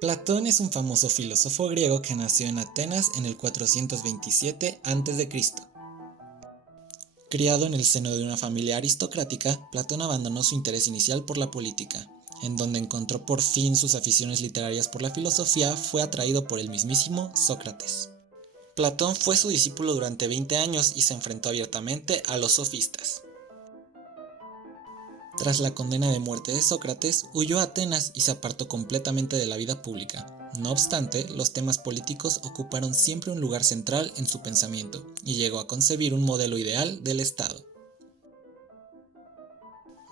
Platón es un famoso filósofo griego que nació en Atenas en el 427 a.C. Criado en el seno de una familia aristocrática, Platón abandonó su interés inicial por la política. En donde encontró por fin sus aficiones literarias por la filosofía, fue atraído por el mismísimo Sócrates. Platón fue su discípulo durante 20 años y se enfrentó abiertamente a los sofistas. Tras la condena de muerte de Sócrates, huyó a Atenas y se apartó completamente de la vida pública. No obstante, los temas políticos ocuparon siempre un lugar central en su pensamiento, y llegó a concebir un modelo ideal del Estado.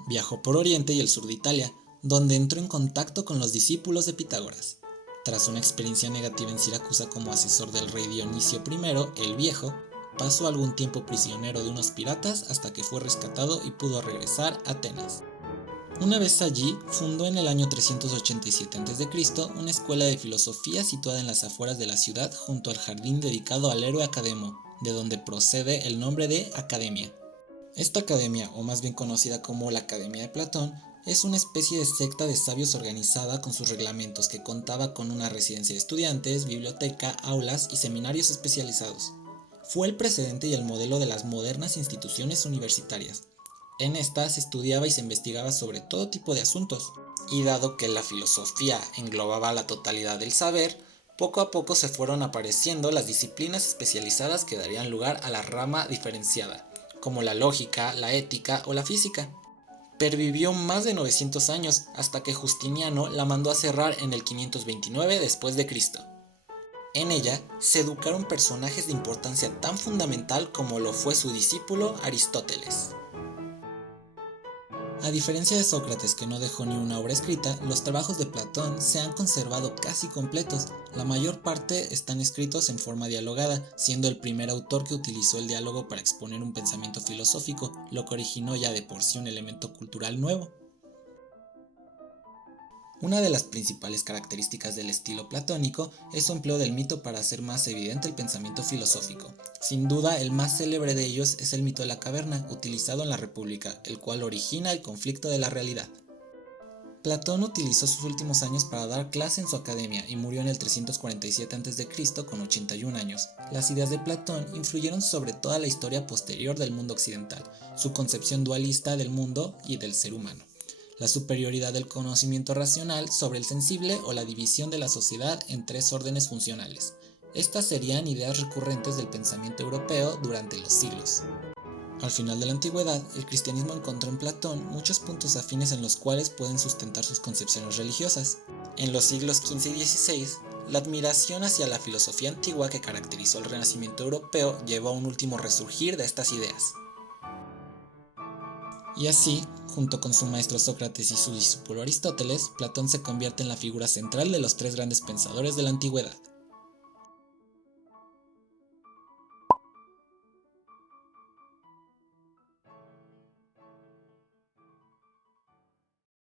Viajó por Oriente y el sur de Italia, donde entró en contacto con los discípulos de Pitágoras. Tras una experiencia negativa en Siracusa como asesor del rey Dionisio I el Viejo, pasó algún tiempo prisionero de unos piratas hasta que fue rescatado y pudo regresar a Atenas. Una vez allí, fundó en el año 387 a.C. una escuela de filosofía situada en las afueras de la ciudad junto al jardín dedicado al héroe Academo, de donde procede el nombre de Academia. Esta academia, o más bien conocida como la Academia de Platón, es una especie de secta de sabios organizada con sus reglamentos que contaba con una residencia de estudiantes, biblioteca, aulas y seminarios especializados. Fue el precedente y el modelo de las modernas instituciones universitarias. En esta se estudiaba y se investigaba sobre todo tipo de asuntos, y dado que la filosofía englobaba la totalidad del saber, poco a poco se fueron apareciendo las disciplinas especializadas que darían lugar a la rama diferenciada, como la lógica, la ética o la física. Pervivió más de 900 años hasta que Justiniano la mandó a cerrar en el 529 después de Cristo. En ella se educaron personajes de importancia tan fundamental como lo fue su discípulo Aristóteles. A diferencia de Sócrates, que no dejó ni una obra escrita, los trabajos de Platón se han conservado casi completos. La mayor parte están escritos en forma dialogada, siendo el primer autor que utilizó el diálogo para exponer un pensamiento filosófico, lo que originó ya de por sí un elemento cultural nuevo. Una de las principales características del estilo platónico es su empleo del mito para hacer más evidente el pensamiento filosófico. Sin duda, el más célebre de ellos es el mito de la caverna, utilizado en la República, el cual origina el conflicto de la realidad. Platón utilizó sus últimos años para dar clase en su academia y murió en el 347 a.C. con 81 años. Las ideas de Platón influyeron sobre toda la historia posterior del mundo occidental, su concepción dualista del mundo y del ser humano, la superioridad del conocimiento racional sobre el sensible o la división de la sociedad en tres órdenes funcionales. Estas serían ideas recurrentes del pensamiento europeo durante los siglos. Al final de la antigüedad, el cristianismo encontró en Platón muchos puntos afines en los cuales pueden sustentar sus concepciones religiosas. En los siglos XV y XVI, la admiración hacia la filosofía antigua que caracterizó el Renacimiento europeo llevó a un último resurgir de estas ideas. Y así, junto con su maestro Sócrates y su discípulo Aristóteles, Platón se convierte en la figura central de los tres grandes pensadores de la antigüedad.